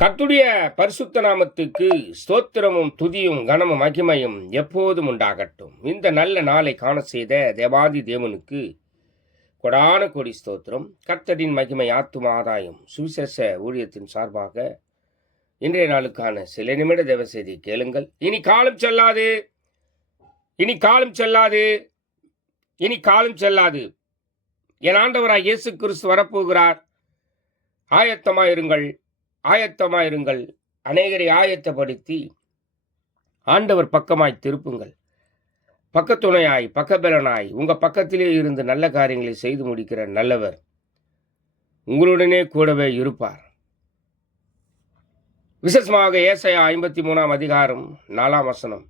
கத்துடைய பரிசுத்த நாமத்துக்கு ஸ்தோத்திரமும் துதியும் கனமும் மகிமையும் எப்போதும் உண்டாகட்டும். இந்த நல்ல நாளை காண செய்த தேவாதி தேவனுக்கு கொடான கொடி ஸ்தோத்திரம். கர்த்தரின் மகிமை ஆத்தும ஆதாயம் சுவிசேஷ ஊழியத்தின் சார்பாக இன்றைய நாளுக்கான சில நிமிட தேவ செய்தி கேளுங்கள். இனி காலம் செல்லாது. இனி காலம் செல்லாது. இனி காலம் செல்லாது. என் ஆண்டவராய் இயேசு கிறிஸ்து வரப்போகிறார். ஆயத்தமாயிருங்கள். ஆயத்தமாயிருங்கள். அநேகரை ஆயத்தப்படுத்தி ஆண்டவர் பக்கமாய் திருப்புங்கள். பக்கத்துணையாய் பக்கபலனாய் உங்கள் பக்கத்திலே இருந்து நல்ல காரியங்களை செய்து முடிக்கிற நல்லவர் உங்களுடனே கூடவே இருப்பார். விசேஷமாக ஏசையா ஐம்பத்தி மூணாம் அதிகாரம் நாலாம் வசனம்.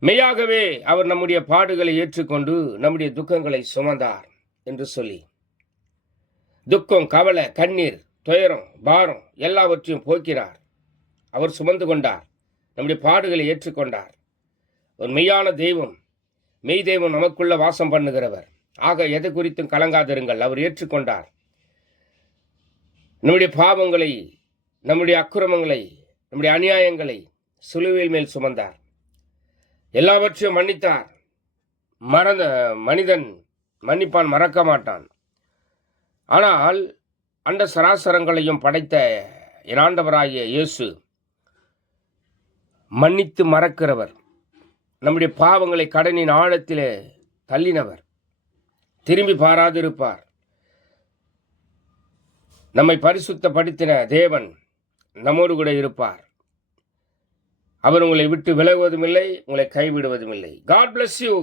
மெய்யாகவே அவர் நம்முடைய பாடுகளை ஏற்றுக்கொண்டு நம்முடைய துக்கங்களை சுமந்தார் என்று சொல்லி. துக்கம் கவலை கண்ணீர் துயரம் பாரம் எல்லாவற்றையும் போக்கிறார் அவர் சுமந்து கொண்டார். நம்முடைய பாடுகளை ஏற்றுக்கொண்டார். ஒரு மெய்யான தெய்வம் மெய் தெய்வம் நமக்குள்ள வாசம் பண்ணுகிறவர். ஆக எதை குறித்தும் கலங்காதிருங்கள். அவர் ஏற்றுக்கொண்டார். நம்முடைய பாவங்களை நம்முடைய அக்கிரமங்களை நம்முடைய அநியாயங்களை சுலுவையில் மேல் சுமந்தார். எல்லாவற்றையும் மன்னித்தார். மறந்த மனிதன் மன்னிப்பான் மறக்க மாட்டான். ஆனால் அண்ட சராசரங்களையும் படைத்த இராண்டவராகிய இயேசு மன்னித்து மறக்கிறவர். நம்முடைய பாவங்களை கடனின் ஆழத்திலே தள்ளினவர். திரும்பி பாராதிருப்பார். நம்மை பரிசுத்தப்படுத்தின தேவன் நம்மோடு கூட இருப்பார். அவர் உங்களை விட்டு விலகுவதும் இல்லை உங்களை கைவிடுவதும் இல்லை காட் பிளஸ் யூ